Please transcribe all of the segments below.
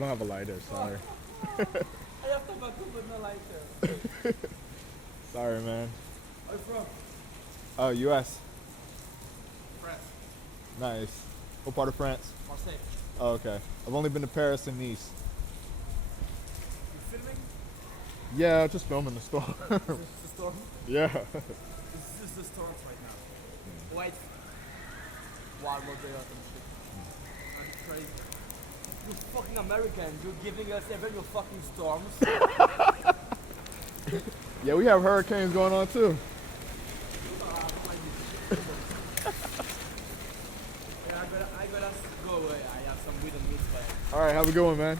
don't have a lighter. Sorry. I have tobacco but no lighter. Sorry, man. Where you from? Oh, U.S. France. Nice. What part of France? Marseille. Oh, okay. I've only been to Paris and Nice. You filming? Yeah, just filming the store. Is this the storm? Yeah. This is the storm right now. White. Wild water and shit. That's crazy. You fucking Americans, you're giving us even your fucking storms. Yeah, we have hurricanes going on too. Yeah, I gotta go away. I have some weed and meat, but All right, have a good one, man.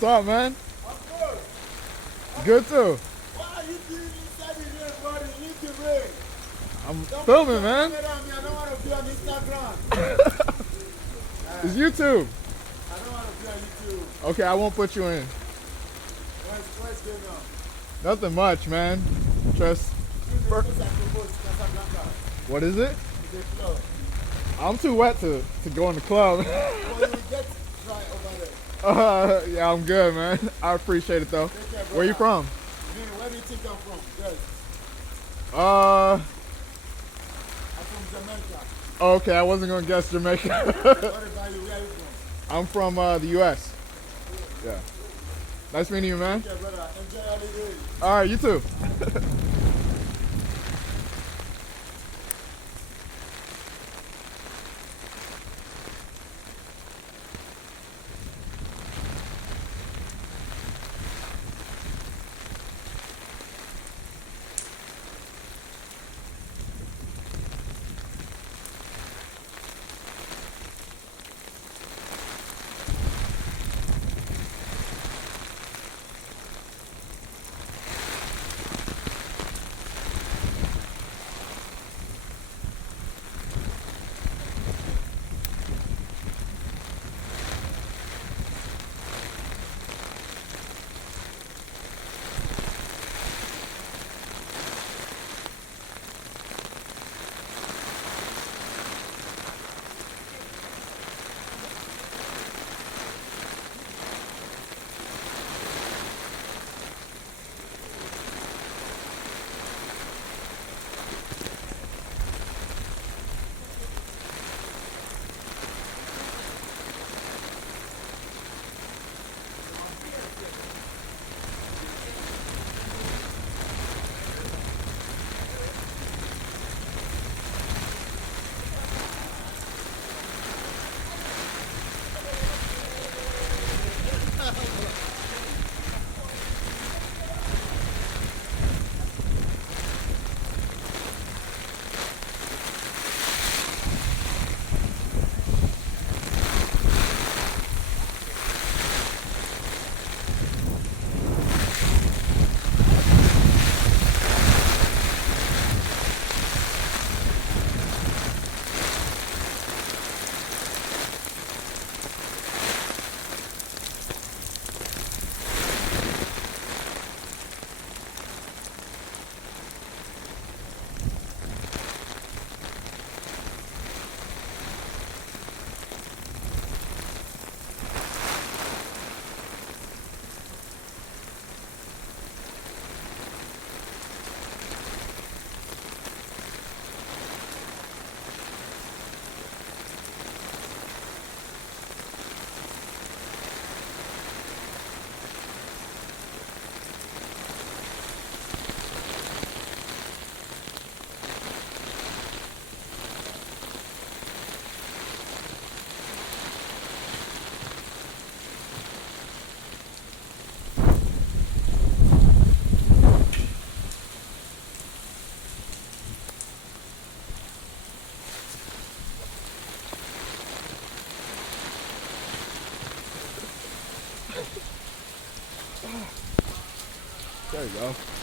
What's up, man? I'm good. Good too. What are you doing inside the rain, brother? You need the rain. I'm Don't filming, put your man. camera on me. I don't want to be on Instagram. It's YouTube. I don't want to be on YouTube. Okay, I won't put you in. What's going on? Nothing much, man. Just, Choose the place I propose, Casablanca. what is it? It's a club. I'm too wet to go in the club. Well, you will get dry over there. Yeah, I'm good, man. I appreciate it though. Take care, Where you from? Me, where do you think I'm from? Yes. Uh, I'm from Jamaica. okay, I wasn't gonna guess Jamaica. What about you? Where are you from? I'm from the U.S. Yeah. Nice meeting you, man. Take care, brother. Enjoy your holiday. All right, you too. There you go.